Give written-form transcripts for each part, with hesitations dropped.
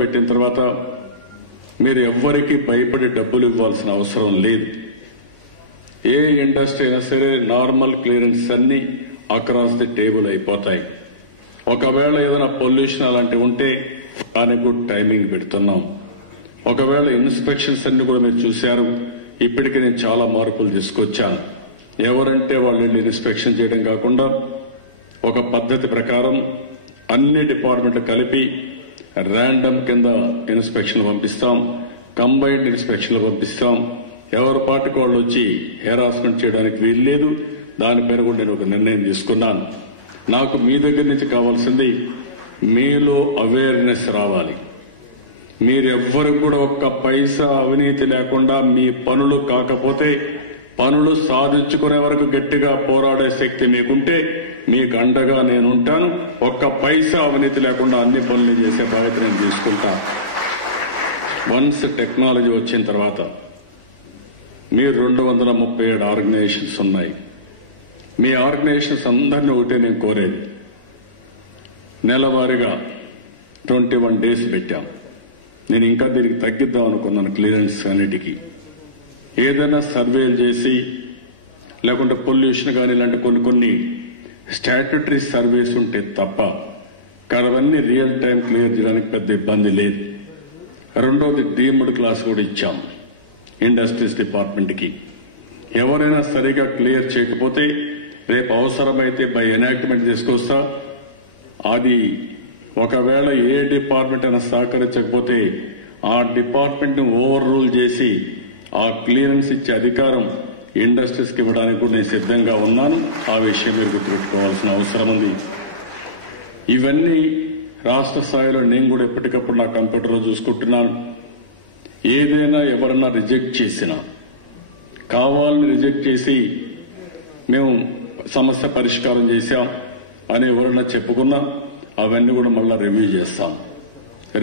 పెట్టిన తర్వాత మీరు ఎవ్వరికీ భయపడి డబ్బులు ఇవ్వాల్సిన అవసరం లేదు. ఏ ఇండస్ట్రీ అయినా సరే నార్మల్ క్లియరెన్స్ అన్ని అక్రాస్ ది టేబుల్ అయిపోతాయి. ఒకవేళ ఏదైనా పొల్యూషన్ అలాంటివి ఉంటే దానికి కూడా టైమింగ్ పెడుతున్నాం. ఒకవేళ ఇన్స్పెక్షన్స్ అన్ని కూడా మీరు చూశారు. ఇప్పటికీ నేను చాలా మార్పులు తీసుకొచ్చాను. ఎవరంటే వాళ్ళు ఇన్స్పెక్షన్ చేయడం కాకుండా ఒక పద్ధతి ప్రకారం అన్ని డిపార్ట్మెంట్లు కలిపి ర్యాండమ్ కింద ఇన్స్పెక్షన్ పంపిస్తాం, కంబైన్డ్ ఇన్స్పెక్షన్లు పంపిస్తాం. ఎవరి పాటికి వాళ్ళు వచ్చి హెరాస్మెంట్ చేయడానికి వీల్లేదు. దానిపైన కూడా నేను ఒక నిర్ణయం తీసుకున్నాను. నాకు మీ దగ్గర నుంచి కావాల్సింది మీలో అవేర్నెస్ రావాలి. మీరెవ్వరు కూడా ఒక్క పైసా అవినీతి లేకుండా మీ పనులు కాకపోతే పనులు సాధించుకునే వరకు గట్టిగా పోరాడే శక్తి మీకుంటే మీకు అండగా నేనుంటాను. ఒక్క పైసా అవినీతి లేకుండా అన్ని పనులు చేసే బాధ్యత నేను తీసుకుంటాను. వన్స్ టెక్నాలజీ వచ్చిన తర్వాత మీరు 237 ఆర్గనైజేషన్స్ ఉన్నాయి. మీ ఆర్గనైజేషన్స్ అందరినీ ఒకటే నేను కోరేది, నెలవారీగా 21 days పెట్టాం. నేను ఇంకా దీనికి తగ్గిద్దాం అనుకున్నాను. క్లియరెన్స్ అన్నిటికీ ఏదైనా సర్వేలు చేసి లేకుంటే పొల్యూషన్ కానీ ఇలాంటి కొన్ని స్టాట్యుటరీ సర్వేస్ ఉంటే తప్ప అవన్నీ రియల్ టైం క్లియర్ చేయడానికి పెద్ద ఇబ్బంది లేదు. రెండోది డీమ్డ్ క్లాస్ కూడా ఇచ్చాం ఇండస్ట్రీస్ డిపార్ట్మెంట్కి. ఎవరైనా సరిగా క్లియర్ చేయకపోతే రేపు అవసరమైతే బై ఎనాక్ట్మెంట్ తీసుకొస్తా. అది ఒకవేళ ఏ డిపార్ట్మెంట్ అయినా సహకరించకపోతే ఆ డిపార్ట్మెంట్ ని ఓవర్ రూల్ చేసి ఆ క్లియరెన్స్ ఇచ్చే అధికారం ఇండస్ట్రీస్ కి ఇవ్వడానికి కూడా నేను సిద్ధంగా ఉన్నాను. ఆ విషయం మీరు గుర్తుపెట్టుకోవాల్సిన అవసరం ఉంది. ఇవన్నీ రాష్ట్ర స్థాయిలో నేను కూడా ఎప్పటికప్పుడు నా కంప్యూటర్లో చూసుకుంటున్నాను. ఏదైనా ఎవరన్నా రిజెక్ట్ చేసినా, కావాలని రిజెక్ట్ చేసి మేము సమస్య పరిష్కారం చేశాం అని ఎవరన్నా చెప్పుకున్నా అవన్నీ కూడా మళ్ళా రివ్యూ చేస్తాం.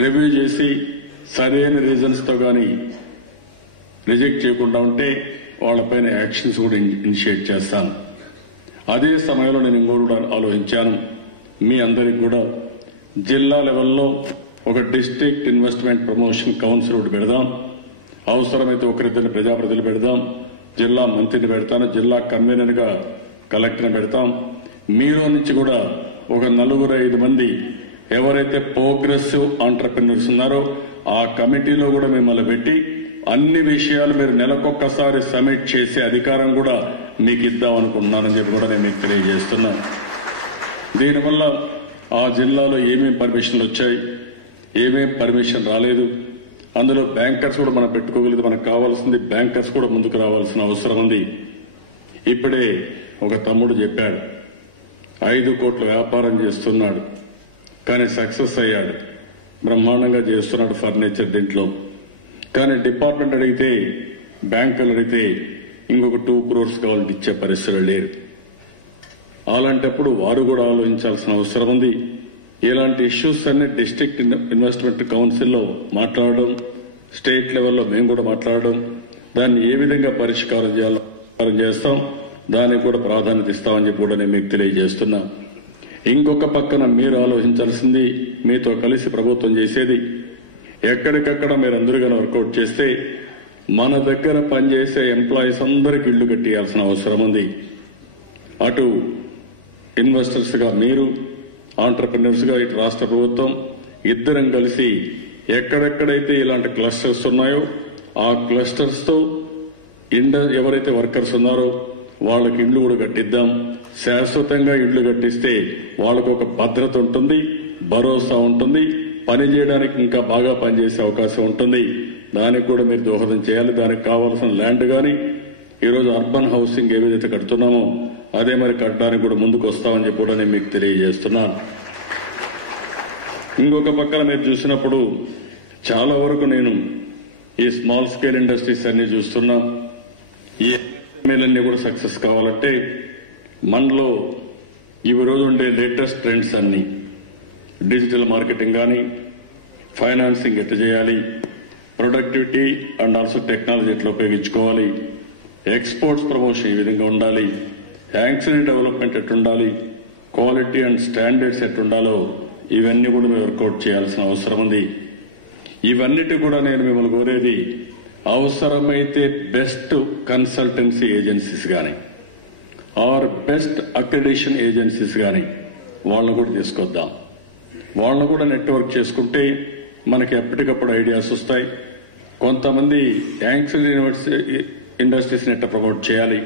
రివ్యూ చేసి సరైన రీజన్స్ తో గానీ రిజెక్ట్ చేయకుండా ఉంటే వాళ్లపైన యాక్షన్స్ కూడా ఇనిషియేట్ చేస్తాను. అదే సమయంలో నేను ఇంకోటి ఆలోచించాను. మీ అందరికి కూడా జిల్లా లెవెల్లో ఒక డిస్ట్రిక్ట్ ఇన్వెస్ట్మెంట్ ప్రమోషన్ కౌన్సిల్ ఒకటి పెడదాం. అవసరమైతే ఒకరిద్దరిని ప్రజాప్రతినిధులు పెడదాం. జిల్లా మంత్రిని పెడతాను. జిల్లా కన్వీనర్ గా కలెక్టర్ని పెడతాం. మీలో నుంచి కూడా ఒక 4-5 మంది ఎవరైతే ప్రోగ్రెసివ్ ఆంటర్ప్రినర్స్ ఉన్నారో ఆ కమిటీలో కూడా మిమ్మల్ని పెట్టి అన్ని విషయాలు మీరు నెలకొక్కసారి సబ్మిట్ చేసే అధికారం కూడా మీకు ఇద్దాం అనుకుంటున్నానని చెప్పి కూడా నేను మీకు తెలియజేస్తున్నాను. దీనివల్ల ఆ జిల్లాలో ఏమేమి పర్మిషన్లు వచ్చాయి, ఏమేమి పర్మిషన్ రాలేదు, అందులో బ్యాంకర్స్ కూడా మనం పెట్టుకోగలిగితే మనకు కావాల్సింది బ్యాంకర్స్ కూడా ముందుకు రావాల్సిన అవసరం ఉంది. ఇప్పుడే ఒక తమ్ముడు చెప్పాడు 5 కోట్ల వ్యాపారం చేస్తున్నాడు, కానీ సక్సెస్ అయ్యాడు, బ్రహ్మాండంగా చేస్తున్నాడు ఫర్నిచర్ దీంట్లో. కానీ డిపార్ట్మెంట్ అడిగితే, బ్యాంకులు అడిగితే ఇంకొక 2 crores కావాలంటే ఇచ్చే పరిస్థితులు లేరు. అలాంటప్పుడు వారు కూడా ఆలోచించాల్సిన అవసరం ఉంది. ఇలాంటి ఇష్యూస్ అన్ని డిస్ట్రిక్ట్ ఇన్వెస్ట్మెంట్ కౌన్సిల్లో మాట్లాడడం, స్టేట్ లెవెల్లో మేము కూడా మాట్లాడడం, దాన్ని ఏ విధంగా పరిష్కారం చేస్తాం, దానికి కూడా ప్రాధాన్యత ఇస్తామని చెప్పి కూడా నేను మీకు తెలియజేస్తున్నా. ఇంకొక పక్కన మీరు ఆలోచించాల్సింది, మీతో కలిసి ప్రభుత్వం చేసేది ఎక్కడికక్కడ మీరు అందరూ వర్కౌట్ చేస్తే మన దగ్గర పనిచేసే ఎంప్లాయీస్ అందరికీ ఇళ్లు కట్టియాల్సిన అవసరం ఉంది. అటు ఇన్వెస్టర్స్ గా మీరు, ఆంటర్ప్రినర్స్ గా ఇటు రాష్ట్ర ప్రభుత్వం ఇద్దరం కలిసి ఎక్కడెక్కడైతే ఇలాంటి క్లస్టర్స్ ఉన్నాయో ఆ క్లస్టర్స్ తో ఎవరైతే వర్కర్స్ ఉన్నారో వాళ్ళకి ఇళ్లు కూడా కట్టిద్దాం. శాశ్వతంగా ఇళ్లు కట్టిస్తే వాళ్ళకు ఒక భద్రత ఉంటుంది, భరోసా ఉంటుంది, పని చేయడానికి ఇంకా బాగా పనిచేసే అవకాశం ఉంటుంది. దానికి కూడా మీరు దోహదం చేయాలి. దానికి కావాల్సిన ల్యాండ్ గాని ఈరోజు అర్బన్ హౌసింగ్ ఏ విధంగా కడుతున్నామో అదే మరి కట్టడానికి కూడా ముందుకు వస్తామని చెప్పి కూడా నేను మీకు తెలియజేస్తున్నాను. ఇంకొక పక్కన మీరు చూసినప్పుడు చాలా వరకు నేను ఈ స్మాల్ స్కేల్ ఇండస్ట్రీస్ అన్ని చూస్తున్నాం. ఈ ఎంఎల్ఏ కూడా సక్సెస్ కావాలంటే మనలో ఈ రోజు ఉండే లేటెస్ట్ ట్రెండ్స్ అన్ని డిజిటల్ మార్కెటింగ్ కానీ, ఫైనాన్సింగ్ ఎట్లా చేయాలి, ప్రొడక్టివిటీ అండ్ ఆల్సో టెక్నాలజీ ఎట్లా ఉపయోగించుకోవాలి, ఎక్స్పోర్ట్స్ ప్రమోషన్ ఏ విధంగా ఉండాలి, యాంక్సిడీ డెవలప్మెంట్ ఎట్లుండాలి, క్వాలిటీ అండ్ స్టాండర్డ్స్ ఎట్లుండాలో ఇవన్నీ కూడా మీరు వర్కౌట్ చేయాల్సిన అవసరం ఉంది. ఇవన్నిటి కూడా నేను మిమ్మల్ని కోరేది, అవసరమైతే బెస్ట్ కన్సల్టెన్సీ ఏజెన్సీస్ కానీ ఆర్ బెస్ట్ అక్రిడిషన్ ఏజెన్సీస్ కానీ వాళ్ళను కూడా తీసుకొద్దాం. వాళ్ళను కూడా నెట్వర్క్ చేసుకుంటే మనకి ఎప్పటికప్పుడు ఐడియాస్ వస్తాయి. కొంతమంది యాంక్సిల్ ఇండస్ట్రీస్ నెట్ ప్రమోట్ చేయాలి.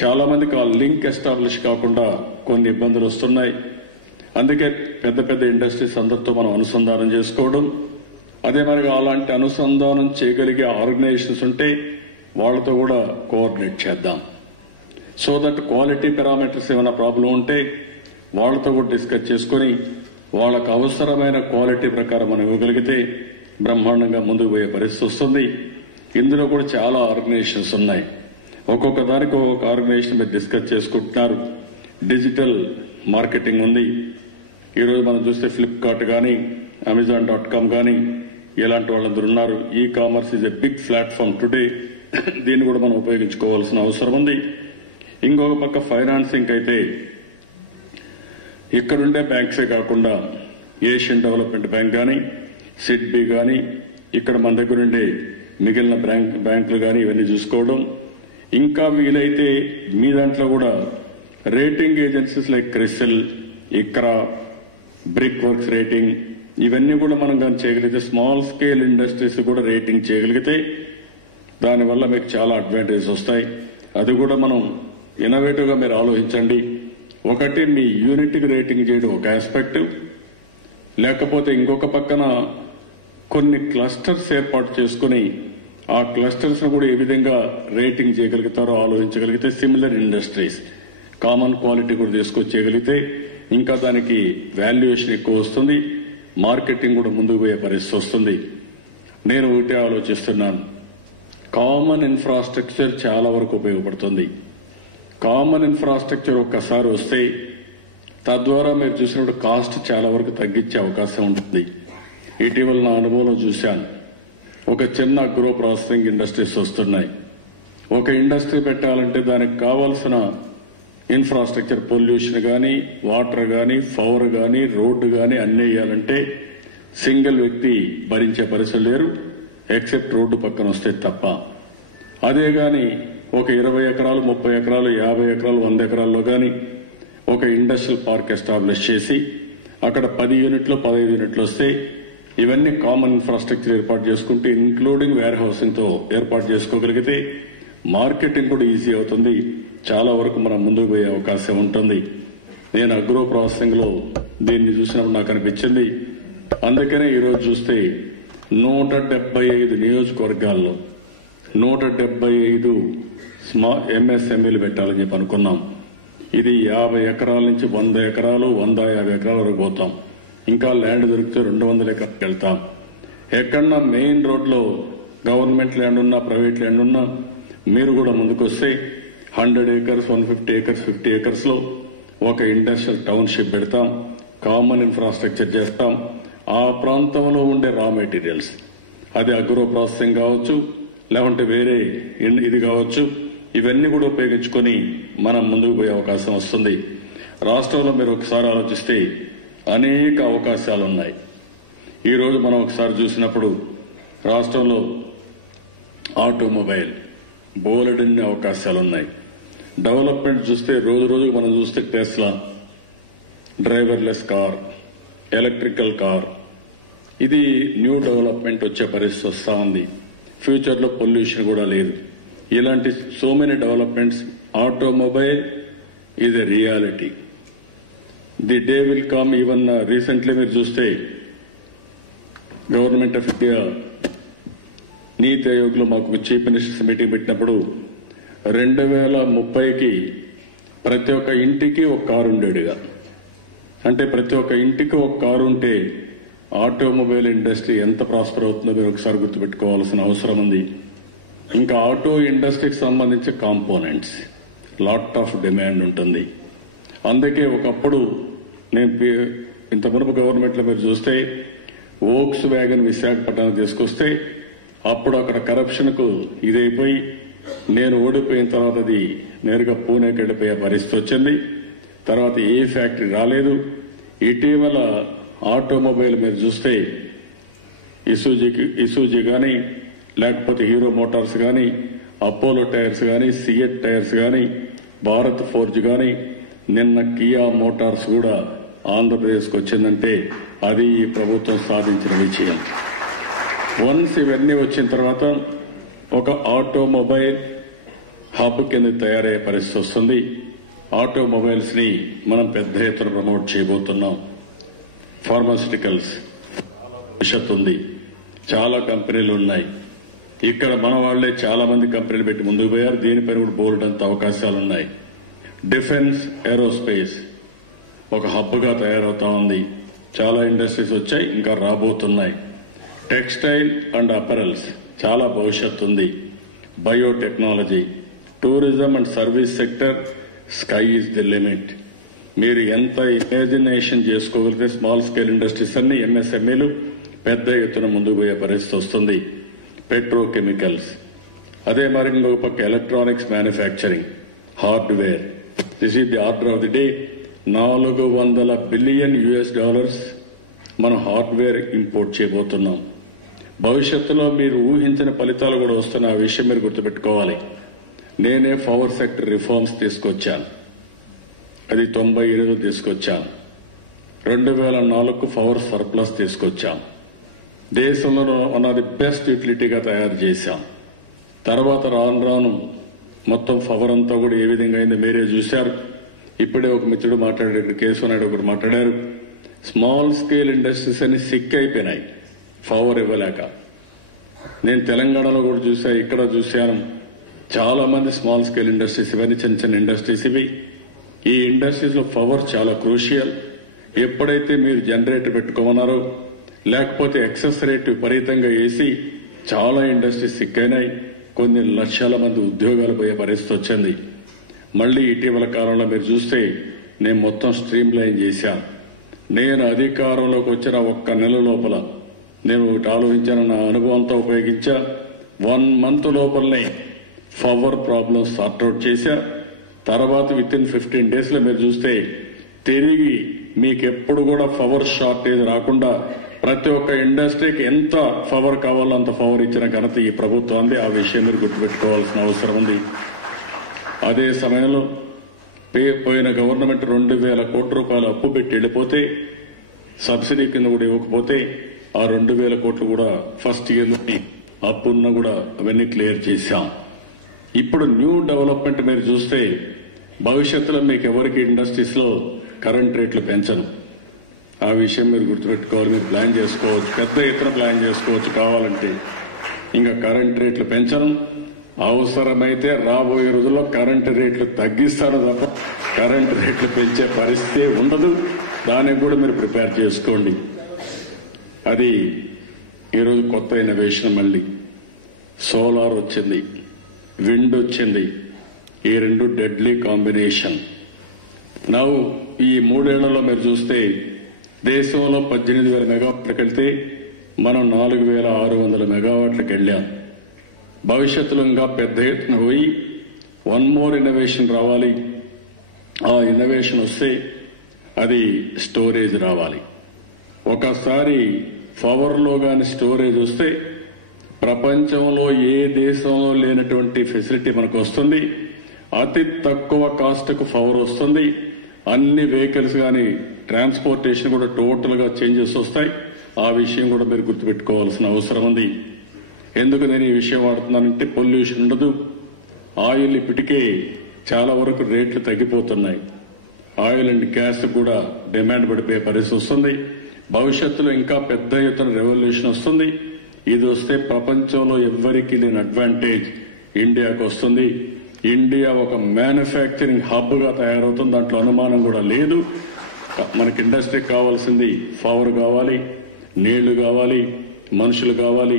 చాలా మందికి ఆ లింక్ ఎస్టాబ్లిష్ కాకుండా కొన్ని ఇబ్బందులు వస్తున్నాయి. అందుకే పెద్ద పెద్ద ఇండస్ట్రీస్ అందరితో మనం అనుసంధానం చేసుకోవడం, అదే మరి అలాంటి అనుసంధానం చేయగలిగే ఆర్గనైజేషన్స్ ఉంటే వాళ్ళతో కూడా కోఆర్డినేట్ చేద్దాం. సో దట్ క్వాలిటీ పారామీటర్స్ ఏమైనా ప్రాబ్లం ఉంటే వాళ్ళతో కూడా డిస్కస్ చేసుకుని వాళ్ళకు అవసరమైన క్వాలిటీ ప్రకారం మనం ఇవ్వగలిగితే బ్రహ్మాండంగా ముందుకు పోయే పరిస్థితి వస్తుంది. ఇందులో కూడా చాలా ఆర్గనైజేషన్స్ ఉన్నాయి. ఒక్కొక్క దానికి ఒక్కొక్క ఆర్గనైజేషన్ మీరు డిస్కస్ చేసుకుంటున్నారు. డిజిటల్ మార్కెటింగ్ ఉంది. ఈరోజు మనం చూస్తే ఫ్లిప్కార్ట్ కానీ Amazon.com కానీ ఇలాంటి వాళ్ళందరూ ఉన్నారు. E commerce is a big platform today. దీన్ని కూడా మనం ఉపయోగించుకోవాల్సిన అవసరం ఉంది. ఇంకొక పక్క ఫైనాన్సింగ్ అయితే ఇక్కడుండే బ్యాంక్సే కాకుండా ఏషియన్ డెవలప్మెంట్ బ్యాంక్ కానీ సిడ్బీ కానీ ఇక్కడ మన దగ్గర ఉండే మిగిలిన బ్యాంకులు కానీ ఇవన్నీ చూసుకోవడం, ఇంకా వీలైతే మీ దాంట్లో కూడా rating agencies like CRISIL, Iqra, brick works rating ఇవన్నీ కూడా మనం కానీ చేయగలిగితే, స్మాల్ స్కేల్ ఇండస్ట్రీస్ కూడా రేటింగ్ చేయగలిగితే దానివల్ల మీకు చాలా అడ్వాంటేజెస్ వస్తాయి. అది కూడా మనం ఇన్నోవేటివ్ గా మీరు ఆలోచించండి. ఒకటి మీ యూనిట్కి రేటింగ్ చేయడం ఒక ఆస్పెక్ట్, లేకపోతే ఇంకొక పక్కన కొన్ని క్లస్టర్స్ ఏర్పాటు చేసుకుని ఆ క్లస్టర్స్ ను కూడా ఏ విధంగా రేటింగ్ చేయగలుగుతారో ఆలోచించగలిగితే, సిమిలర్ ఇండస్ట్రీస్ కామన్ క్వాలిటీ కూడా తీసుకొచ్చేయగలిగితే ఇంకా దానికి వాల్యుయేషన్ ఎక్కువ వస్తుంది, మార్కెటింగ్ కూడా ముందుకు పోయే పరిస్థితి వస్తుంది. నేను ఒకటే ఆలోచిస్తున్నాను, కామన్ ఇన్ఫ్రాస్ట్రక్చర్ చాలా వరకు ఉపయోగపడుతుంది. కామన్ ఇన్ఫ్రాస్ట్రక్చర్ ఒక్కసారి వస్తే తద్వారా మీరు చూసినప్పుడు కాస్ట్ చాలా వరకు తగ్గించే అవకాశం ఉంటుంది. ఇటీవల నా అనుభవం చూశాను. ఒక చిన్న అగ్రో ప్రాసెసింగ్ ఇండస్ట్రీస్ వస్తున్నాయి. ఒక ఇండస్ట్రీ పెట్టాలంటే దానికి కావాల్సిన ఇన్ఫ్రాస్ట్రక్చర్, పొల్యూషన్ కానీ, వాటర్ కానీ, పవర్ కానీ, రోడ్డు కానీ అన్నీ వేయాలంటే సింగిల్ వ్యక్తి భరించే పరిస్థితులు లేరు, ఎక్సెప్ట్ రోడ్డు పక్కన వస్తే తప్ప. అదే గాని ఒక 20 ఎకరాలు, 30 ఎకరాలు, 50 ఎకరాలు, 100 ఎకరాల్లో కానీ ఒక ఇండస్ట్రియల్ పార్క్ ఎస్టాబ్లిష్ చేసి అక్కడ 10 యూనిట్లు, 15 యూనిట్లు వస్తే ఇవన్నీ కామన్ ఇన్ఫ్రాస్ట్రక్చర్ ఏర్పాటు చేసుకుంటే, ఇంక్లూడింగ్ వేర్ హౌసింగ్ తో ఏర్పాటు చేసుకోగలిగితే మార్కెటింగ్ కూడా ఈజీ అవుతుంది. చాలా వరకు మనం ముందుకు పోయే అవకాశం ఉంటుంది. నేను అగ్రో ప్రాసెసింగ్ లో దీన్ని చూసినప్పుడు నాకు అనిపించింది. అందుకనే ఈరోజు చూస్తే 175 నియోజకవర్గాల్లో 175 ఎంఎస్ఎంఈలు పెట్టాలని చెప్పి అనుకున్నాం. ఇది 50 ఎకరాల నుంచి 100 ఎకరాలు, 150 ఎకరాల వరకు పోతాం. ఇంకా ల్యాండ్ దొరికితే 200 ఎకరాలకు వెళ్తాం. ఎక్కడన్నా మెయిన్ రోడ్లో గవర్నమెంట్ ల్యాండ్ ఉన్నా, ప్రైవేట్ ల్యాండ్ ఉన్నా మీరు కూడా ముందుకు వస్తే 100 ఏకర్స్, 150 ఏకర్స్, 50 ఏకర్స్ లో ఒక ఇండస్ట్రియల్ టౌన్షిప్ పెడతాం, కామన్ ఇన్ఫ్రాస్ట్రక్చర్ చేస్తాం. ఆ ప్రాంతంలో ఉండే రా మెటీరియల్స్, అది అగ్రో ప్రాసెసింగ్ కావచ్చు, లేకుంటే వేరే ఇది కావచ్చు, ఇవన్నీ కూడా ఉపయోగించుకొని మనం ముందుకు పోయే అవకాశం వస్తుంది. రాష్ట్రంలో మీరు ఒకసారి ఆలోచిస్తే అనేక అవకాశాలు ఉన్నాయి. ఈ రోజు మనం ఒకసారి చూసినప్పుడు రాష్ట్రంలో ఆటోమొబైల్ బోలెడన్ని అవకాశాలు ఉన్నాయి. డెవలప్మెంట్ చూస్తే రోజు రోజుకు మనం చూస్తే Tesla, driverless car, electrical car, ఇది న్యూ డెవలప్మెంట్ వచ్చే పరిస్థితి వస్తా ఉంది. ఫ్యూచర్ లో పొల్యూషన్ కూడా లేదు. ఇలాంటి so many developments. Automobile is a reality. The day will come. Even recently మీరు చూస్తే గవర్నమెంట్ ఆఫ్ ఇండియా నీతి ఆయోగ్ లో మాకు చీఫ్ మినిస్టర్స్ మీటింగ్ పెట్టినప్పుడు 2030కి ప్రతి ఒక్క ఇంటికి ఒక కారు ఉండేడుగా. అంటే ప్రతి ఒక్క ఇంటికి ఒక కారు ఉంటే ఆటోమొబైల్ ఇండస్ట్రీ ఎంత ప్రాస్పర్ అవుతుందో మీరు ఒకసారి గుర్తుపెట్టుకోవాల్సిన అవసరం ఉంది. ఇంకా ఆటో ఇండస్ట్రీకి సంబంధించి కాంపోనెంట్స్ లాట్ ఆఫ్ డిమాండ్ ఉంటుంది. అందుకే ఒకప్పుడు నేను ఇంత మునుపు గవర్నమెంట్ లో మీరు చూస్తే వోక్స్ వ్యాగన్ విశాఖపట్నం తీసుకొస్తే అప్పుడు అక్కడ కరప్షన్ కు ఇదైపోయి నేను ఓడిపోయిన తర్వాత అది నేరుగా పూణేకి వెళ్ళిపోయే పరిస్థితి వచ్చింది. తర్వాత ఏ ఫ్యాక్టరీ రాలేదు. ఇటీవల ఆటోమొబైల్ మీరు చూస్తే ఇసూజీ కానీ, లేకపోతే హీరో మోటార్స్ కానీ, అపోలో టైర్స్ కానీ, సిఎట్ టైర్స్ కానీ, భారత్ ఫోర్జ్ కానీ, నిన్న కియా మోటార్స్ కూడా ఆంధ్రప్రదేశ్కి వచ్చిందంటే అది ఈ ప్రభుత్వం సాధించిన విజయం. వన్స్ ఇవన్నీ వచ్చిన తర్వాత ఒక ఆటోమొబైల్ హబ్ కింద తయారయ్యే పరిస్థితి వస్తుంది. ఆటోమొబైల్స్ ని మనం పెద్ద ఎత్తున ప్రమోట్ చేయబోతున్నాం. ఫార్మాస్యూటికల్స్ భవిష్యత్తు ఉంది. చాలా కంపెనీలు ఉన్నాయి. ఇక్కడ మన వాళ్లే చాలా మంది కంపెనీలు పెట్టి ముందుకు పోయారు. దీనిపైన కూడా బోల్డ్ అంత అవకాశాలు ఉన్నాయి. డిఫెన్స్, ఏరోస్పేస్ ఒక హబ్ గా తయారవుతా ఉంది. చాలా ఇండస్ట్రీస్ వచ్చాయి, ఇంకా రాబోతున్నాయి. టెక్స్టైల్ అండ్ అపెరల్స్ చాలా భవిష్యత్తు ఉంది. Biotechnology, tourism and service sector, sky is the limit. మీరు ఎంత ఇమాజినేషన్ చేసుకోగలిగితే స్మాల్ స్కేల్ ఇండస్ట్రీస్ అన్ని ఎంఎస్ఎంఈలు పెద్ద ఎత్తున ముందుకు పోయే పరిస్థితి వస్తుంది. పెట్రోకెమికల్స్, అదే మరి ఇంకొక పక్క electronics manufacturing, hardware. This is the order of the day. $400 billion మనం హార్డ్వేర్ ఇంపోర్ట్ చేయబోతున్నాం. భవిష్యత్తులో మీరు ఊహించిన ఫలితాలు కూడా వస్తున్న ఆ విషయం మీరు గుర్తుపెట్టుకోవాలి. నేనే పవర్ సెక్టర్ రిఫార్మ్స్ తీసుకొచ్చాను. అది 97 తీసుకొచ్చాను. 2004 పవర్ సర్ప్లస్ తీసుకొచ్చాం. దేశంలో వన్ ఆఫ్ ది బెస్ట్ యూటిలిటీగా తయారు చేశాం. తర్వాత రాను రాను మొత్తం పవర్ అంతా కూడా ఏ విధంగా అయిందో మీరే చూశారు. ఇప్పుడే ఒక మిత్రుడు మాట్లాడారు, కేశవనాయుడు ఒకరు మాట్లాడారు. స్మాల్ స్కేల్ ఇండస్ట్రీస్ అన్ని సిక్ అయిపోయినాయి పవర్ ఇవ్వలేక. నేను తెలంగాణలో కూడా చూసా, ఇక్కడ చూశాను. చాలా మంది స్మాల్ స్కేల్ ఇండస్ట్రీస్, ఇవన్నీ చిన్న చిన్న ఇండస్ట్రీస్ ఇవి. ఈ ఇండస్ట్రీస్ లో పవర్ చాలా క్రూషియల్. ఎప్పుడైతే మీరు జనరేటర్ పెట్టుకోమన్నారో, లేకపోతే ఎక్సెస్ రేట్ విపరీతంగా వేసి చాలా ఇండస్ట్రీస్ సిక్ అయినాయి. కొన్ని లక్షల మంది ఉద్యోగాలు పోయే పరిస్థితి వచ్చింది. మళ్లీ ఇటీవల కాలంలో మీరు చూస్తే నేను మొత్తం స్ట్రీమ్ లైన్ చేశాను. నేను అధికారంలోకి వచ్చిన ఒక్క నెల లోపల నేను ఒకటి ఆలోచించాను, నా అనుభవంతో ఉపయోగించా. 1 month లోపలనే పవర్ ప్రాబ్లమ్స్ సార్ట్అవుట్ చేశా. తర్వాత విత్-ఇన్ 15 days లో మీరు చూస్తే తిరిగి మీకెప్పుడు కూడా పవర్ షార్టేజ్ రాకుండా ప్రతి ఒక్క ఇండస్ట్రీకి ఎంత పవర్ కావాలో అంత పవర్ ఇచ్చిన ఘనత ఈ ప్రభుత్వాన్ని. ఆ విషయం మీరు గుర్తుపెట్టుకోవాల్సిన అవసరం ఉంది. అదే సమయంలో పోయిన గవర్నమెంట్ 2,000 కోట్ల రూపాయలు అప్పు పెట్టి వెళ్ళిపోతే, సబ్సిడీ కింద కూడా ఇవ్వకపోతే ఆ 2,000 కోట్లు కూడా ఫస్ట్ ఇయర్లోని అప్పున్న కూడా అవన్నీ క్లియర్ చేశాం. ఇప్పుడు న్యూ డెవలప్మెంట్ మీరు చూస్తే భవిష్యత్తులో మీకు ఎవరికి ఇండస్ట్రీస్ లో కరెంట్ రేట్లు పెంచను. ఆ విషయం మీరు గుర్తుపెట్టుకోవాలి. మీరు ప్లాన్ చేసుకోవచ్చు, పెద్ద ఎత్తున ప్లాన్ చేసుకోవచ్చు. కావాలంటే ఇంకా కరెంట్ రేట్లు పెంచను. అవసరమైతే రాబోయే రోజుల్లో కరెంటు రేట్లు తగ్గిస్తారు తప్ప కరెంటు రేట్లు పెంచే పరిస్థితి ఉండదు. దానికి కూడా మీరు ప్రిపేర్ చేసుకోండి. అది ఈరోజు కొత్త ఇన్నోవేషన్. మళ్ళీ సోలార్ వచ్చింది, విండ్ వచ్చింది. ఈ 2 డెడ్లీ కాంబినేషన్. నవ్వు ఈ 3 ఏళ్లలో మీరు చూస్తే దేశంలో 18,000 మెగావాట్లకు వెళ్తే మనం 4,600 మెగావాట్లకు వెళ్ళాం. భవిష్యత్తులో ఇంకా పెద్ద ఎత్తున పోయి 1 more ఇన్నోవేషన్ రావాలి. ఆ ఇన్నోవేషన్ వస్తే అది స్టోరేజ్ రావాలి. ఒకసారి పవర్ లో గాని స్టోరేజ్ వస్తే ప్రపంచంలో ఏ దేశంలో లేనటువంటి ఫెసిలిటీ మనకు వస్తుంది. అతి తక్కువ కాస్ట్ కు పవర్ వస్తుంది. అన్ని వెహికల్స్ గాని ట్రాన్స్పోర్టేషన్ కూడా టోటల్ గా చేంజెస్ వస్తాయి. ఆ విషయం కూడా మీరు గుర్తుపెట్టుకోవాల్సిన అవసరం ఉంది. ఎందుకు నేను ఈ విషయం వాడుతున్నానంటే పొల్యూషన్ ఉండదు. ఆయిల్ ఇప్పటికే చాలా వరకు రేట్లు తగ్గిపోతున్నాయి. ఆయిల్ అండ్ గ్యాస్ కూడా డిమాండ్ పడిపోయే పరిస్థితి వస్తుంది. భవిష్యత్తులో ఇంకా పెద్ద ఎత్తున రెవల్యూషన్ వస్తుంది. ఇది వస్తే ప్రపంచంలో ఎవ్వరికీ లేని అడ్వాంటేజ్ ఇండియాకు వస్తుంది. ఇండియా ఒక మ్యానుఫ్యాక్చరింగ్ హబ్ గా తయారవుతుంది. దాంట్లో అనుమానం కూడా లేదు. మనకి ఇండస్ట్రీకి కావాల్సింది పవర్ కావాలి, నీళ్లు కావాలి, మనుషులు కావాలి,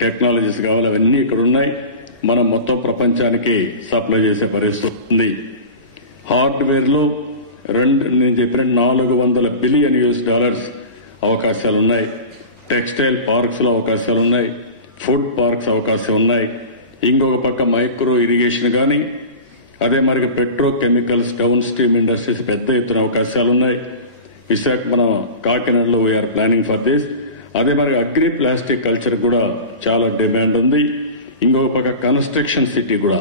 టెక్నాలజీస్ కావాలి. అవన్నీ ఇక్కడ ఉన్నాయి. మనం మొత్తం ప్రపంచానికి సప్లై చేసే పరిస్థితి ఉంది. హార్డ్వేర్ లో నేను చెప్పిన $400 బిలియన్ అవకాశాలున్నాయి. టెక్స్టైల్ పార్క్స్ లో అవకాశాలున్నాయి. ఫుడ్ పార్క్స్ అవకాశం ఉన్నాయి. ఇంకొక పక్క మైక్రో ఇరిగేషన్ గాని, అదే మరి పెట్రోకెమికల్స్, డౌన్ స్ట్రీమ్ ఇండస్ట్రీస్ పెద్ద ఎత్తున అవకాశాలున్నాయి. విశాఖ మన కాకినాడలో వీఆర్ ప్లానింగ్ ఫర్ దిస్. అదే మరి అగ్రి ప్లాస్టిక్ కల్చర్ కూడా చాలా డిమాండ్ ఉంది. ఇంకొక పక్క కన్స్ట్రక్షన్ సిటీ కూడా.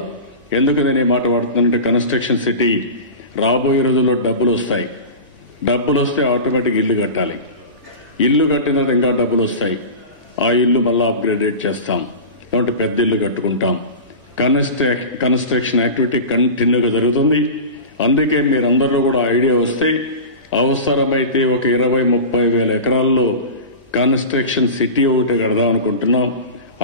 ఎందుకు నేను ఈ మాట వాడుతున్నానంటే కన్స్ట్రక్షన్ సిటీ రాబోయే రోజుల్లో డబ్బులు వస్తాయి. డబ్బులు వస్తే ఆటోమేటిక్ ఇల్లు కట్టాలి. ఇల్లు కట్టిన తర్వాత ఇంకా డబ్బులు వస్తాయి. ఆ ఇల్లు మళ్ళా అప్గ్రేడేట్ చేస్తాం, కాబట్టి పెద్ద ఇల్లు కట్టుకుంటాం. కన్స్ట్రక్షన్ యాక్టివిటీ కంటిన్యూగా జరుగుతుంది. అందుకే మీరందరూ కూడా ఐడియా వస్తే అవసరమైతే ఒక 20-30 వేల ఎకరాల్లో కన్స్ట్రక్షన్ సిటీ ఒకటి కడదాం అనుకుంటున్నాం.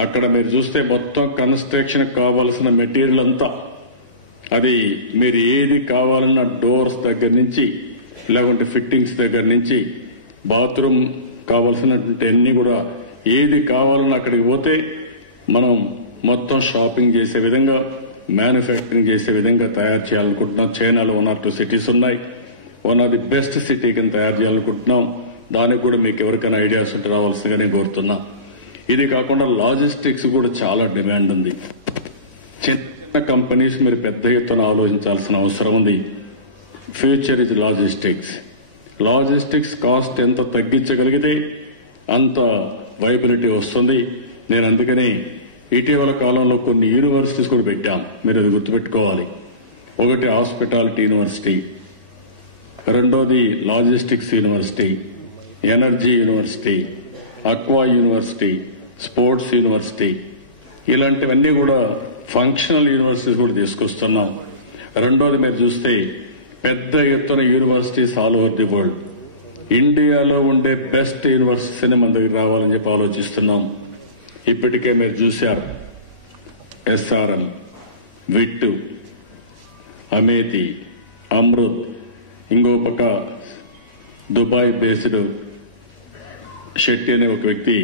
అక్కడ మీరు చూస్తే మొత్తం కన్స్ట్రక్షన్ కావాల్సిన మెటీరియల్ అంతా, అది మీరు ఏది కావాలన్న డోర్స్ దగ్గర నుంచి లేకుంటే ఫిట్టింగ్స్ దగ్గర నుంచి బాత్రూమ్ కావాల్సినటువంటి అన్ని కూడా ఏది కావాలన్నా అక్కడికి పోతే మనం మొత్తం షాపింగ్ చేసే విధంగా, మ్యానుఫ్యాక్చరింగ్ చేసే విధంగా తయారు చేయాలనుకుంటున్నాం. చైనాలో 1 or 2 cities ఉన్నాయి. One of the best city కింద తయారు చేయాలనుకుంటున్నాం. దానికి కూడా మీకు ఎవరికైనా ఐడియాస్ ఉంటే రావాల్సిందిగానే కోరుతున్నా. ఇది కాకుండా లాజిస్టిక్స్ కూడా చాలా డిమాండ్ ఉంది. చిన్న కంపెనీస్ మీరు పెద్ద ఎత్తున ఆలోచించాల్సిన అవసరం ఉంది. Future is logistics. Logistics cost ఎంత తగ్గించగలిగితే అంత వైబిలిటీ వస్తుంది. నేను అందుకని ఇటీవల కాలంలో కొన్ని యూనివర్సిటీస్ కూడా పెట్టాం. మీరు అది గుర్తుపెట్టుకోవాలి. ఒకటి హాస్పిటాలిటీ యూనివర్సిటీ, రెండోది logistics university, energy university, aqua university, sports university, ఇలాంటివన్నీ కూడా ఫంక్షనల్ యూనివర్సిటీస్ కూడా తీసుకొస్తున్నాం. రెండోది మీరు చూస్తే పెద్ద ఎత్తున universities all over the world. ఇండియాలో ఉండే బెస్ట్ యూనివర్సిటీస్ మన దగ్గర రావాలని చెప్పి ఆలోచిస్తున్నాం. ఇప్పటికే మీరు చూశారు ఎస్ఆర్ఎం, విట్టు, అమేథీ, అమృత్, ఇంకో పక్క దుబాయ్ బేస్డ్ షెట్టి అనే ఒక వ్యక్తి,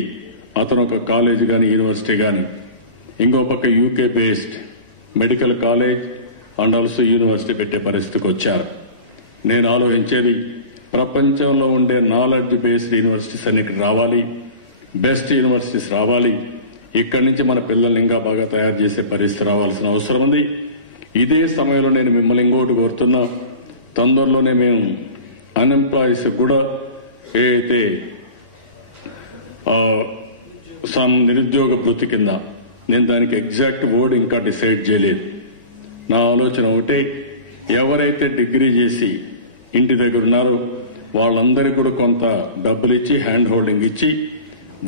అతను ఒక కాలేజ్ కానీ యూనివర్సిటీ కానీ, ఇంకో పక్క UK based medical college and also university పెట్టే పరిస్థితికి వచ్చారు. నేను ఆలోచించేది ప్రపంచంలో ఉండే నాలెడ్జ్ బేస్డ్ యూనివర్సిటీస్ అన్ని ఇక్కడ రావాలి, బెస్ట్ యూనివర్సిటీస్ రావాలి. ఇక్కడి నుంచి మన పిల్లల్ని ఇంకా బాగా తయారు చేసే పరిస్థితి రావాల్సిన అవసరం ఉంది. ఇదే సమయంలో నేను మిమ్మల్ని ఇంకోటి కోరుతున్నా, తొందరలోనే మేము అన్ఎంప్లాయీస్ కూడా ఏదైతే నిరుద్యోగ భృతి కింద, నేను దానికి ఎగ్జాక్ట్ వర్డ్ ఇంకా డిసైడ్ చేయలేదు. నా ఆలోచన ఒకటే, ఎవరైతే డిగ్రీ చేసి ఇంటి దగ్గర ఉన్నారో వాళ్ళందరికీ కూడా కొంత డబ్బులు ఇచ్చి, హ్యాండ్ హోల్డింగ్ ఇచ్చి,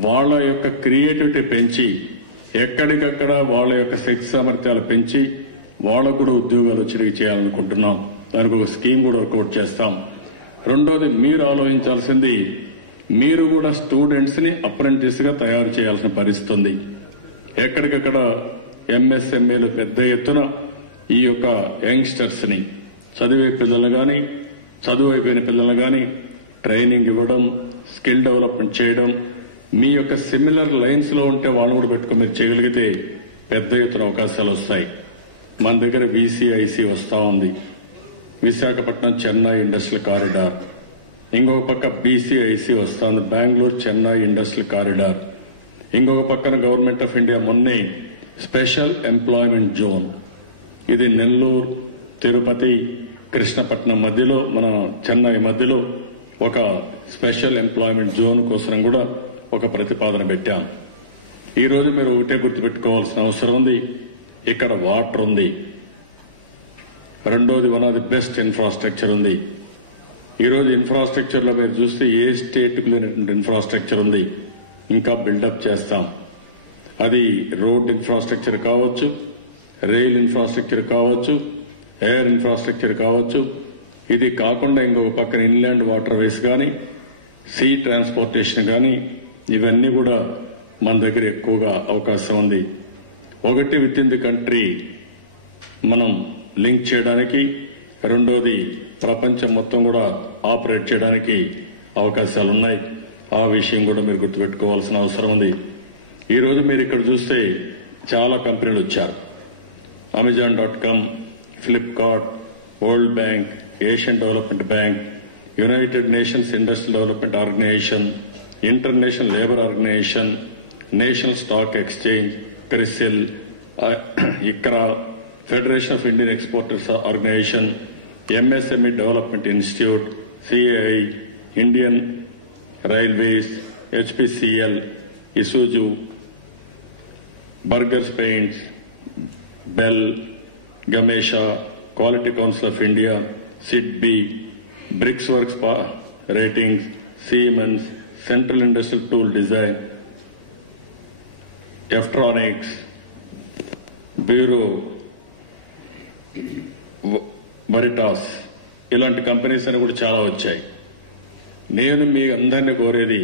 వాళ్ళ యొక్క క్రియేటివిటీ పెంచి, ఎక్కడికక్కడ వాళ్ళ యొక్క శక్తి సామర్థ్యాలు పెంచి వాళ్ళకు కూడా ఉద్యోగాలు వచ్చి చేయాలనుకుంటున్నాం. దానికి ఒక స్కీమ్ కూడా వర్కౌట్ చేస్తాం. రెండోది మీరు ఆలోచించాల్సింది, మీరు కూడా స్టూడెంట్స్ ని అప్రెంటిస్ గా తయారు చేయాల్సిన పరిస్థితి ఉంది. ఎక్కడికక్కడ ఎంఎస్ఎంఏలు పెద్ద ఎత్తున ఈ యొక్క యంగ్స్టర్స్ ని, చదివే పిల్లలు కానీ చదువు అయిపోయిన పిల్లలు కానీ ట్రైనింగ్ ఇవ్వడం, స్కిల్ డెవలప్మెంట్ చేయడం, మీ యొక్క సిమిలర్ లైన్స్ లో ఉంటే వాళ్ళు కూడా పెట్టుకుని మీరు చేయగలిగితే పెద్ద ఎత్తున అవకాశాలు వస్తాయి. మన దగ్గర వీసీఐసీ వస్తా ఉంది, విశాఖపట్నం చెన్నై ఇండస్ట్రియల్ కారిడార్, ఇంకొక పక్క బీసీఐసీ వస్తుంది, బెంగళూరు చెన్నై ఇండస్ట్రియల్ కారిడార్, ఇంకొక పక్కన గవర్నమెంట్ ఆఫ్ ఇండియా మొన్నే స్పెషల్ ఎంప్లాయ్మెంట్ జోన్, ఇది నెల్లూరు, తిరుపతి, కృష్ణపట్నం మధ్యలో, మన చెన్నై మధ్యలో ఒక స్పెషల్ ఎంప్లాయ్మెంట్ జోన్ కోసం కూడా ఒక ప్రతిపాదన పెట్టాం. ఈ రోజు మీరు ఒకటే గుర్తుపెట్టుకోవాల్సిన అవసరం ఉంది, ఇక్కడ వాటర్ ఉంది. రెండోది one of the best infrastructure ఉంది. ఈ రోజు ఇన్ఫ్రాస్ట్రక్చర్ లో మీరు చూస్తే ఏ స్టేట్ కు లేనటువంటి ఇన్ఫ్రాస్ట్రక్చర్ ఉంది, ఇంకా బిల్డప్ చేస్తాం. అది రోడ్ ఇన్ఫ్రాస్ట్రక్చర్ కావచ్చు, రైల్ ఇన్ఫ్రాస్ట్రక్చర్ కావచ్చు, ఎయిర్ ఇన్ఫ్రాస్ట్రక్చర్ కావచ్చు. ఇది కాకుండా ఇంకొక పక్కన ఇన్లాండ్ వాటర్ వేస్ కానీ, సీ ట్రాన్స్పోర్టేషన్ కానీ, ఇవన్నీ కూడా మన దగ్గర ఎక్కువగా అవకాశం ఉంది. ఒకటి విత్ ఇన్ ది కంట్రీ మనం లింక్ చేయడానికి, రెండోది ప్రపంచం మొత్తం కూడా ఆపరేట్ చేయడానికి అవకాశాలు ఉన్నాయి. ఆ విషయం కూడా మీరు గుర్తుపెట్టుకోవాల్సిన అవసరం ఉంది. ఈ రోజు మీరు ఇక్కడ చూస్తే చాలా కంపెనీలు వచ్చారు. Amazon.com, Flipkart, World Bank, Asian Development Bank, United Nations Industrial Development Organization, International Labour Organization, National Stock Exchange, CRISIL, ICRA, Federation of Indian Exporters Organization, MSME Development Institute, CII, Indian Railways, HPCL, Isuzu, Burgers Paints, Bell, Gamesha, Quality Council of India, SIDBI, Bricksworks Ratings, Siemens, Central Industrial Tool Design, F-Tronics, Bureau, Veritas, ఇలాంటి companies అని కూడా చాలా వచ్చాయి. నేను మీ అందరినీ కోరేది,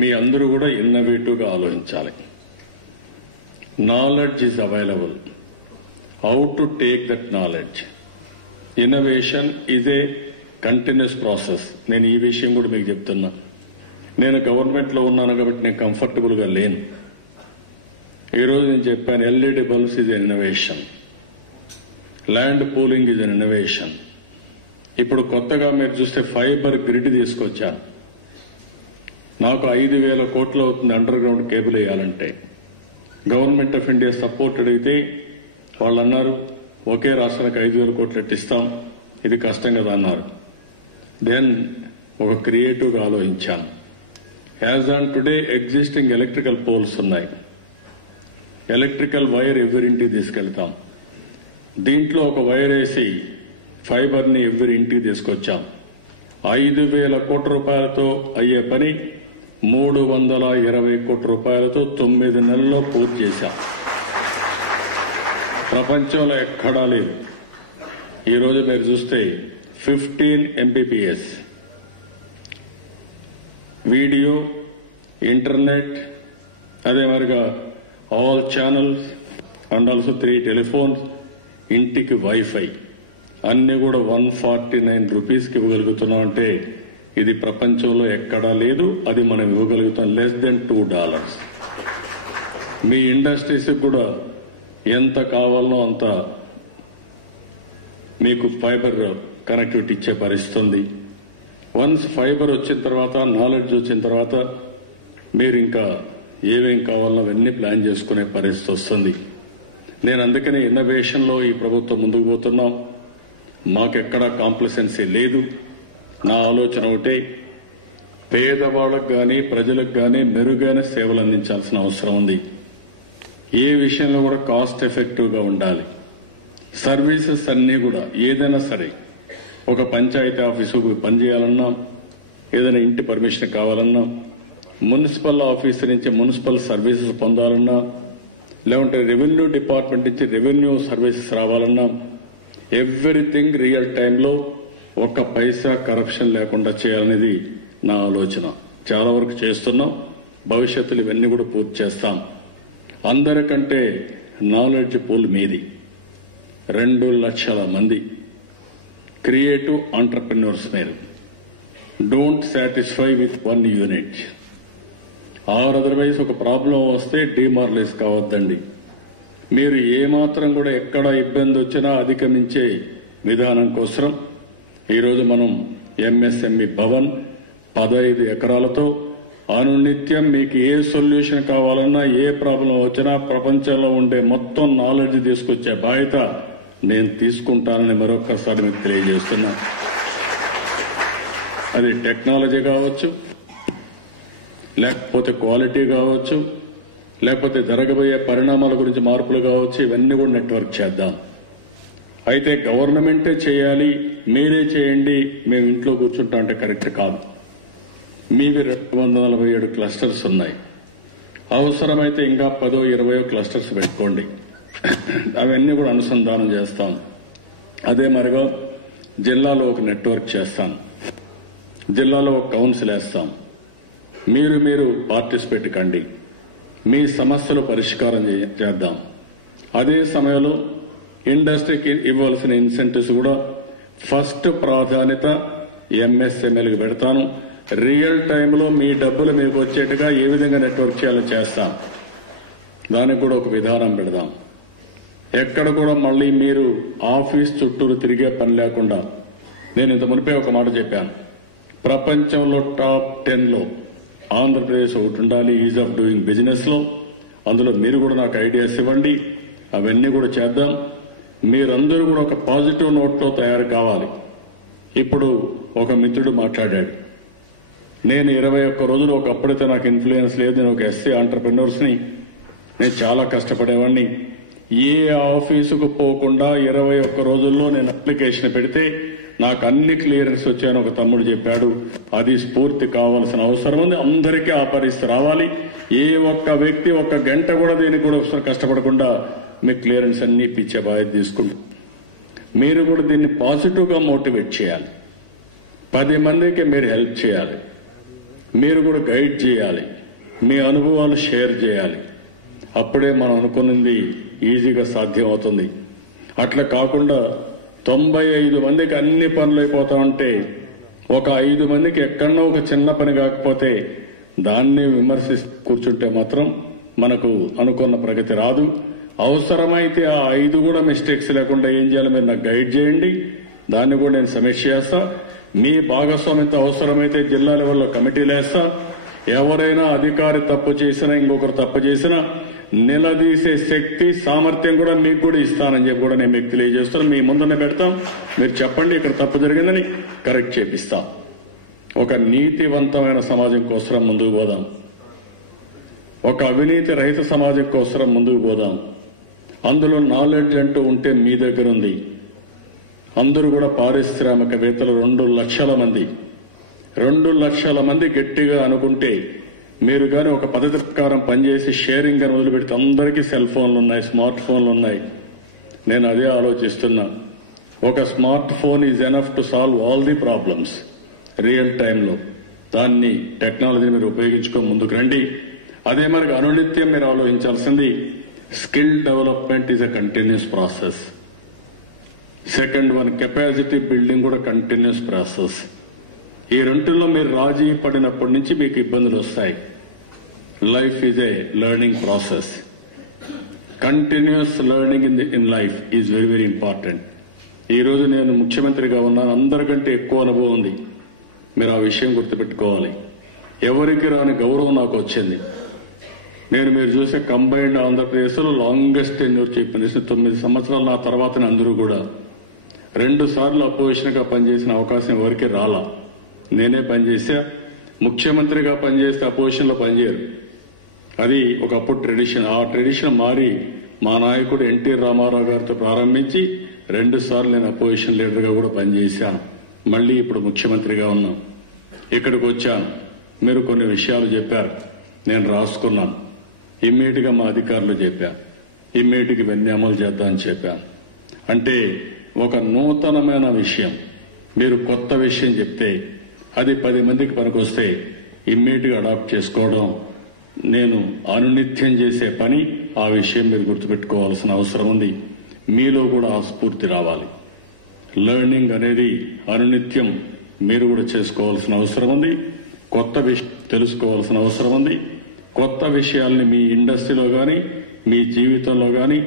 మీ అందరూ కూడా ఇన్నోవేటివ్గా ఆలోచించాలి. Knowledge is available. How to take that knowledge? Innovation is a continuous process. నేను ఈ విషయం కూడా మీకు చెప్తున్నా. నేను గవర్నమెంట్లో ఉన్నాను కాబట్టి నేను కంఫర్టబుల్గా లేను. ఈరోజు నేను చెప్పాను, LED bulbs is an innovation, land pooling is an innovation. ఇప్పుడు కొత్తగా మీరు చూస్తే ఫైబర్ గ్రిడ్ తీసుకొచ్చాను. నాకు 5,000 కోట్లు అవుతుంది అండర్ గ్రౌండ్ కేబుల్ వేయాలంటే. గవర్నమెంట్ ఆఫ్ ఇండియా సపోర్ట్ అడిగితే వాళ్ళు అన్నారు, ఒకే రాష్ట్రానికి 5,000 కోట్లు ఇస్తాం, ఇది కష్టం కదా అన్నారు. దెన్ ఒక క్రియేటివ్గా ఆలోచించాను. As on today existing electrical poles ఉన్నాయి. ఎలక్ట్రికల్ వైర్ ఎవరింటికి తీసుకెళ్తాం. దీంట్లో ఒక వైర్ వేసి ఫైబర్ ని ఎవరి ఇంటికి తీసుకొచ్చాం. 5,000 కోట్ల రూపాయలతో అయ్యే పని 320 కోట్ల రూపాయలతో 9 నెలల్లో పూర్తి చేశాం. ప్రపంచంలో ఎక్కడా లేదు. ఈరోజు మీరు చూస్తే 15 Mbps వీడియో, ఇంటర్నెట్, అదే మరిగా all channels and also 3 telephones, ఇంటికి వైఫై అన్ని కూడా 149 రూపీస్కి ఇవ్వగలుగుతున్నాం. అంటే ఇది ప్రపంచంలో ఎక్కడా లేదు. అది మనం ఇవ్వగలుగుతాం లెస్ దెన్ $2. మీ ఇండస్ట్రీస్ కూడా ఎంత కావాలనో అంత మీకు ఫైబర్ కనెక్టివిటీ ఇచ్చే పరిస్థితుంది. వన్స్ ఫైబర్ వచ్చిన తర్వాత, నాలెడ్జ్ వచ్చిన తర్వాత మీరు ఇంకా ఏమేం కావాలనో అవన్నీ ప్లాన్ చేసుకునే పరిస్థితి వస్తుంది. నేను అందుకని ఇన్నోవేషన్లో ఈ ప్రభుత్వం ముందుకు పోతున్నాం. మాకెక్కడా కాంప్లసెన్సీ లేదు. నా ఆలోచన ఒకటే, పేదవాళ్ళకు కానీ ప్రజలకు కానీ మెరుగైన సేవలు అందించాల్సిన అవసరం ఉంది. ఏ విషయంలో కూడా కాస్ట్ ఎఫెక్టివ్గా ఉండాలి. సర్వీసెస్ అన్నీ కూడా ఏదైనా సరే, ఒక పంచాయతీ ఆఫీసుకు పనిచేయాలన్నా, ఏదైనా ఇంటి పర్మిషన్ కావాలన్నా, మున్సిపల్ ఆఫీస్ నుంచి మున్సిపల్ సర్వీసెస్ పొందాలన్నా, లేకుంటే రెవెన్యూ డిపార్ట్మెంట్ నుంచి రెవెన్యూ సర్వీసెస్ రావాలన్నా, ఎవ్రీథింగ్ రియల్ టైంలో ఒక్క పైసా కరప్షన్ లేకుండా చేయాలనేది నా ఆలోచన. చాలా వరకు చేస్తున్నాం. భవిష్యత్తులో ఇవన్నీ కూడా పూర్తి చేస్తాం. అందరికంటే నాలెడ్జ్ పూల్ మీది. 2 లక్షల మంది క్రియేటివ్ ఆంటర్ప్రెన్యూర్స్ మీరు. Don't satisfy with 1 unit. Or otherwise ఒక ప్రాబ్లం వస్తే డిమారలైజ్ కావద్దండి. మీరు ఏమాత్రం కూడా ఎక్కడ ఇబ్బంది వచ్చినా అధిగమించే విధానం కోసం ఈరోజు మనం MSME భవన్ 15 ఎకరాలతో అనునిత్యం మీకు ఏ సొల్యూషన్ కావాలన్నా, ఏ ప్రాబ్లం వచ్చినా ప్రపంచంలో ఉండే మొత్తం నాలెడ్జ్ తీసుకొచ్చే బాధ్యత నేను తీసుకుంటానని మరొకసారి మీకు తెలియజేస్తున్నా. అది టెక్నాలజీ కావచ్చు, లేకపోతే క్వాలిటీ కావచ్చు, లేకపోతే జరగబోయే పరిణామాల గురించి మార్పులు కావచ్చు. ఇవన్నీ కూడా నెట్వర్క్ చేద్దాం. అయితే గవర్నమెంటే చేయాలి, మీరే చేయండి, మేము ఇంట్లో కూర్చుంటాం అంటే కరెక్ట్ కాదు. మీవి 247 క్లస్టర్స్ ఉన్నాయి. అవసరమైతే ఇంకా 10-20 క్లస్టర్స్ పెట్టుకోండి. అవన్నీ కూడా అనుసంధానం చేస్తాం. అదే మరిగా జిల్లాలో ఒక నెట్వర్క్ చేస్తాం. జిల్లాలో ఒక కౌన్సిల్ వేస్తాం. మీరు పార్టిసిపేట్ కండి. మీ సమస్యలు పరిష్కారం చేద్దాం. అదే సమయంలో ఇండస్ట్రీకి ఇవ్వాల్సిన ఇన్సెంటివ్స్ కూడా ఫస్ట్ ప్రాధాన్యత MSMEలకు పెడతాను. రియల్ టైంలో మీ డబ్బులు మీకు వచ్చేట్టుగా ఏ విధంగా నెట్వర్క్ చేయాలో చేస్తాం. దానికి కూడా ఒక విధానం పెడదాం. ఎక్కడ కూడా మళ్ళీ మీరు ఆఫీస్ చుట్టూరు తిరిగే పని లేకుండా, నేను ఇంత మునిపే ఒక మాట చెప్పాను, ప్రపంచంలో టాప్ 10లో ఆంధ్రప్రదేశ్ ఒకటి ఉండాలి ఈజ్ ఆఫ్ డూయింగ్ బిజినెస్ లో. అందులో మీరు కూడా నాకు ఐడియాస్ ఇవ్వండి, అవన్నీ కూడా చేద్దాం. మీరందరూ కూడా ఒక పాజిటివ్ నోట్తో తయారు కావాలి. ఇప్పుడు ఒక మిత్రుడు మాట్లాడాడు, నేను 21 రోజులు ఒకప్పుడైతే నాకు ఇన్ఫ్లుయెన్స్ లేదు, నేను ఒక ఎస్సీ ఆంటర్ప్రెన్యూర్స్ని, నేను చాలా కష్టపడేవాడిని. ఏ ఆఫీసుకు పోకుండా 21 రోజుల్లో నేను అప్లికేషన్ పెడితే నాకు అన్ని క్లియరెన్స్ వచ్చాయని ఒక తమ్ముడు చెప్పాడు. అది స్ఫూర్తి కావాల్సిన అవసరం ఉంది. అందరికీ ఆ పరిస్థితి రావాలి. ఏ ఒక్క వ్యక్తి ఒక్క గంట కూడా దీనికి కూడా కష్టపడకుండా మీ క్లియరెన్స్ అన్ని ఇప్పించే బాధ్యత తీసుకుంటాం. మీరు కూడా దీన్ని పాజిటివ్గా మోటివేట్ చేయాలి. 10 మందికి మీరు హెల్ప్ చేయాలి. మీరు కూడా గైడ్ చేయాలి. మీ అనుభవాలు షేర్ చేయాలి. అప్పుడే మనం అనుకున్నది ఈజీగా సాధ్యం అవుతుంది. అట్లా కాకుండా 95 మందికి అన్ని పనులు అయిపోతా ఉంటే ఒక 5 మందికి ఎక్కడన్నా ఒక చిన్న పని కాకపోతే దాన్ని విమర్శిస్తూ కూర్చుంటే మాత్రం మనకు అనుకున్న ప్రగతి రాదు. అవసరమైతే ఆ 5 కూడా మిస్టేక్స్ లేకుండా ఏం చేయాలో మీరు నాకు గైడ్ చేయండి. దాన్ని కూడా నేను సమీక్ష చేస్తా. మీ భాగస్వామ్యంతో అవసరమైతే జిల్లా లెవెల్లో కమిటీలు వేస్తా. ఎవరైనా అధికారి తప్పు చేసినా ఇంకొకరు తప్పు చేసినా నిలదీసే శక్తి సామర్థ్యం కూడా మీకు కూడా ఇస్తానని చెప్పి కూడా నేను మీకు తెలియజేస్తాను. మీ ముందునే పెడతాం. మీరు చెప్పండి ఇక్కడ తప్పు జరిగిందని కరెక్ట్ చేపిస్తా. ఒక నీతివంతమైన సమాజం కోసం ముందుకు పోదాం. ఒక అవినీతి రహిత సమాజం కోసం ముందుకు పోదాం. అందులో నాలెడ్జ్ అంటూ ఉంటే మీ దగ్గర ఉంది. అందరూ కూడా పారిశ్రామికవేత్తలు 2 లక్షల మంది 2 లక్షల మంది గట్టిగా అనుకుంటే మీరు కానీ ఒక పద్ధతి ప్రకారం పనిచేసి షేరింగ్ అని మొదలుపెడితే అందరికీ సెల్ ఫోన్లు ఉన్నాయి, స్మార్ట్ ఫోన్లు ఉన్నాయి. నేను అదే ఆలోచిస్తున్నా. ఒక smart phone is enough to solve all the problems real టైంలో. దాన్ని టెక్నాలజీని మీరు ఉపయోగించుకొని ముందుకు రండి. అదే మరి అనునిత్యం మీరు ఆలోచించాల్సింది skill development is a continuous process. Second one capacity building కూడా కంటిన్యూస్ ప్రాసెస్. ఈ రెండులో మీరు రాజీ పడినప్పటి నుంచి మీకు ఇబ్బందులు వస్తాయి. Life is a learning process. Continuous learning in life is very very important. ఈ రోజు నేను ముఖ్యమంత్రిగా ఉన్నాను. అందరికంటే ఎక్కువ అనుభవం ఉంది. మీరు ఆ విషయం గుర్తుపెట్టుకోవాలి. ఎవరికి రాని గౌరవం నాకు వచ్చింది. మీరు చూసే కంబైన్డ్ ఆంధ్రప్రదేశ్లో లాంగెస్ట్ టెన్యూర్ చీఫ్ మినిస్టర్ 9 సంవత్సరాలు. నా తర్వాత అందరూ కూడా 2 సార్లు అపోజిషన్ గా పనిచేసిన అవకాశం ఎవరికి రాలా. నేనే పనిచేసా. ముఖ్యమంత్రిగా పనిచేస్తే అపోజిషన్ లో పనిచేయరు. అది ఒకప్పుడు ట్రెడిషన్. ఆ ట్రెడిషన్ మారి మా నాయకుడు ఎన్టీ రామారావు గారితో ప్రారంభించి 2 సార్లు నేను అపోజిషన్ లీడర్ గా కూడా పనిచేశాను. మళ్లీ ఇప్పుడు ముఖ్యమంత్రిగా ఉన్నాం. ఇక్కడికి వచ్చాను. మీరు కొన్ని విషయాలు చెప్పారు, నేను రాసుకున్నాను. ఇమ్మీడియట్ గా మా అధికారులు చెప్పాను. ఇమ్మీడియట్ గా ఇవన్నీ అమలు చేద్దామని చెప్పాను. అంటే ఒక నూతనమైన విషయం, మీరు కొత్త విషయం చెప్తే అది 10 మందికి పనికొస్తే ఇమ్మీడియట్ గా అడాప్ట్ చేసుకోవడం నేను అనునిత్యం చేసే పని. ఆ విషయం మీరు గుర్తుపెట్టుకోవాల్సిన అవసరం ఉంది. మీలో కూడా ఆ స్ఫూర్తి రావాలి. లెర్నింగ్ అనేది అనునిత్యం మీరు కూడా చేసుకోవాల్సిన అవసరం ఉంది. కొత్త విషయం తెలుసుకోవాల్సిన అవసరం ఉంది. కొత్త విషయాల్ని మీ ఇండస్ట్రీలో గాని మీ జీవితంలో గాని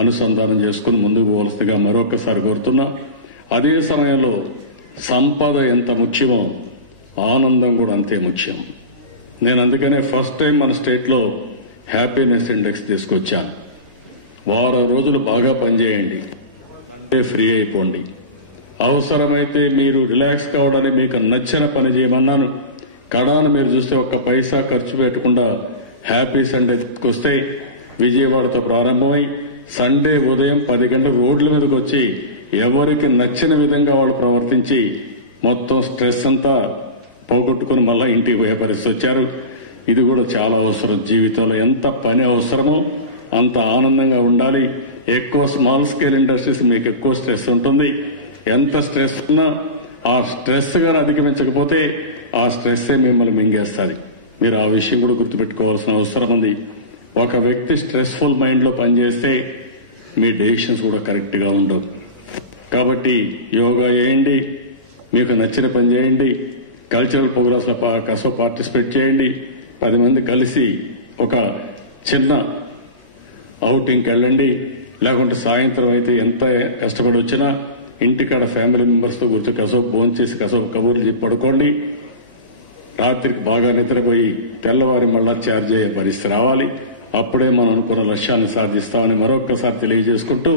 అనుసంధానం చేసుకుని ముందుకు పోవాల్సిందిగా మరొకసారి కోరుతున్నా. అదే సమయంలో సంపద ఎంత ముఖ్యమో ఆనందం కూడా అంతే ముఖ్యం. నేను అందుకనే ఫస్ట్ టైం మన స్టేట్ లో హ్యాపీనెస్ ఇండెక్స్ తీసుకొచ్చాను. 10 రోజులు బాగా పనిచేయండి, ఫ్రీ అయిపోండి. అవసరమైతే మీరు రిలాక్స్ కావడానికి మీకు నచ్చిన పని చేయమన్నాను. కడాను మీరు చూస్తే 1 పైసా ఖర్చు పెట్టకుండా హ్యాపీ సండే తీసుకొస్తే విజయవాడతో ప్రారంభమై సండే ఉదయం 10 గంటల రోడ్ల మీదకి వచ్చి ఎవరికి నచ్చిన విధంగా వాళ్ళు ప్రవర్తించి మొత్తం స్ట్రెస్ అంతా పోగొట్టుకుని మళ్ళా ఇంటికి పోయే పరిస్థితి వచ్చారు. ఇది కూడా చాలా అవసరం. జీవితంలో ఎంత పని అవసరమో అంత ఆనందంగా ఉండాలి. ఎక్కువ స్మాల్ స్కేల్ ఇండస్ట్రీస్ మీకు ఎక్కువ స్ట్రెస్ ఉంటుంది. ఎంత స్ట్రెస్ ఉన్నా ఆ స్ట్రెస్ గాని అధిగమించకపోతే ఆ స్ట్రెస్సే మిమ్మల్ని మింగేస్తుంది. మీరు ఆ విషయం కూడా గుర్తుపెట్టుకోవాల్సిన అవసరం ఉంది. ఒక వ్యక్తి స్ట్రెస్ఫుల్ మైండ్ లో పనిచేస్తే మీ డెసిషన్స్ కూడా కరెక్ట్ గా ఉండవు. కాబట్టి యోగా చేయండి, మీకు నచ్చిన పని చేయండి, కల్చరల్ ప్రోగ్రామ్స్ లో కాస్త పార్టిసిపేట్ చేయండి. 10 మంది కలిసి ఒక చిన్న అవుటింగ్కి వెళ్ళండి. లేకుంటే సాయంత్రం అయితే ఎంత కష్టపడి వచ్చినా ఇంటికాడ ఫ్యామిలీ మెంబర్స్ తో కూర్చొని కాసేపు భోజనం చేసి కాసేపు కబుర్లు చెప్పి పడుకోండి. రాత్రికి బాగా నిద్రపోయి తెల్లవారి మళ్ళా ఛార్జ్ అయ్యే పరిస్థితి రావాలి. అప్పుడే మనం అనుకున్న లక్ష్యాన్ని సాధిస్తామని మరొక్కసారి తెలియజేసుకుంటూ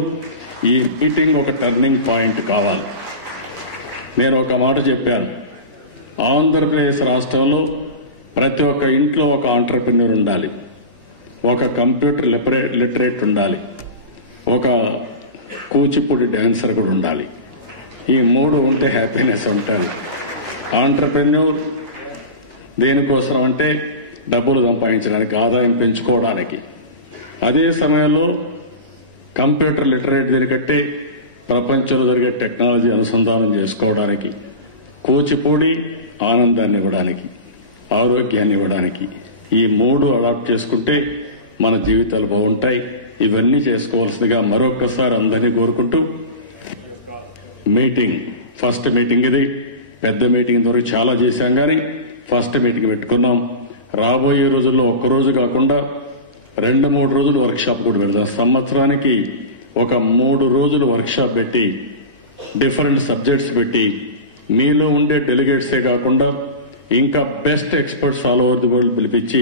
ఈ మీటింగ్ ఒక టర్నింగ్ పాయింట్ కావాలి. నేను ఒక మాట చెప్పాను, ఆంధ్రప్రదేశ్ రాష్ట్రంలో ప్రతి ఒక్క ఇంట్లో ఒక ఆంటర్ప్రెన్యూర్ ఉండాలి, ఒక కంప్యూటర్ లిటరేట్ ఉండాలి, ఒక కూచిపూడి డాన్సర్ కూడా ఉండాలి. ఈ మూడు ఉంటే హ్యాపీనెస్ ఉంటుంది. ఆంటర్ప్రెన్యూర్ దేనికోసం అంటే డబ్బులు సంపాదించడానికి, ఆదాయం పెంచుకోవడానికి. అదే సమయంలో కంప్యూటర్ లిటరేట్ జరిగట్టే ప్రపంచంలో జరిగే టెక్నాలజీ అనుసంధానం చేసుకోవడానికి, కూచిపూడి ఆనందాన్ని ఇవ్వడానికి, ఆరోగ్యాన్ని ఇవ్వడానికి. ఈ మూడు అడాప్ట్ చేసుకుంటే మన జీవితాలు బాగుంటాయి. ఇవన్నీ చేసుకోవాల్సిందిగా మరొకసారి అందరినీ కోరుకుంటూ, ఫస్ట్ మీటింగ్ ఇది. పెద్ద మీటింగ్ వరకు చాలా చేశాం, కానీ ఫస్ట్ మీటింగ్ పెట్టుకున్నాం. రాబోయే రోజుల్లో ఒక్కరోజు కాకుండా 2-3 రోజులు వర్క్షాప్ కూడా పెడదాం. సంవత్సరానికి ఒక 3 రోజులు వర్క్షాప్ పెట్టి, డిఫరెంట్ సబ్జెక్ట్స్ పెట్టి, మీలో ఉండే డెలిగేట్సే కాకుండా ఇంకా best experts all over the world పిలిపించి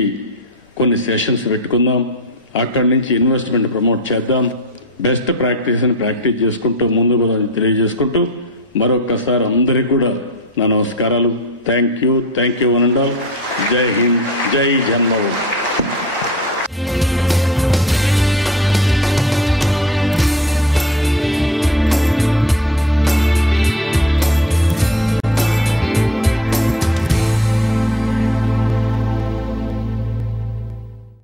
కొన్ని సెషన్స్ పెట్టుకుందాం. అక్కడి నుంచి ఇన్వెస్ట్మెంట్ ప్రమోట్ చేద్దాం. బెస్ట్ ప్రాక్టీస్ ని ప్రాక్టీస్ చేసుకుంటూ ముందుకు తెలియజేసుకుంటూ మరొక్కసారి అందరికీ కూడా నా నమస్కారాలు. Thank you one and all. జై హింద్, జై జన్మభూమి.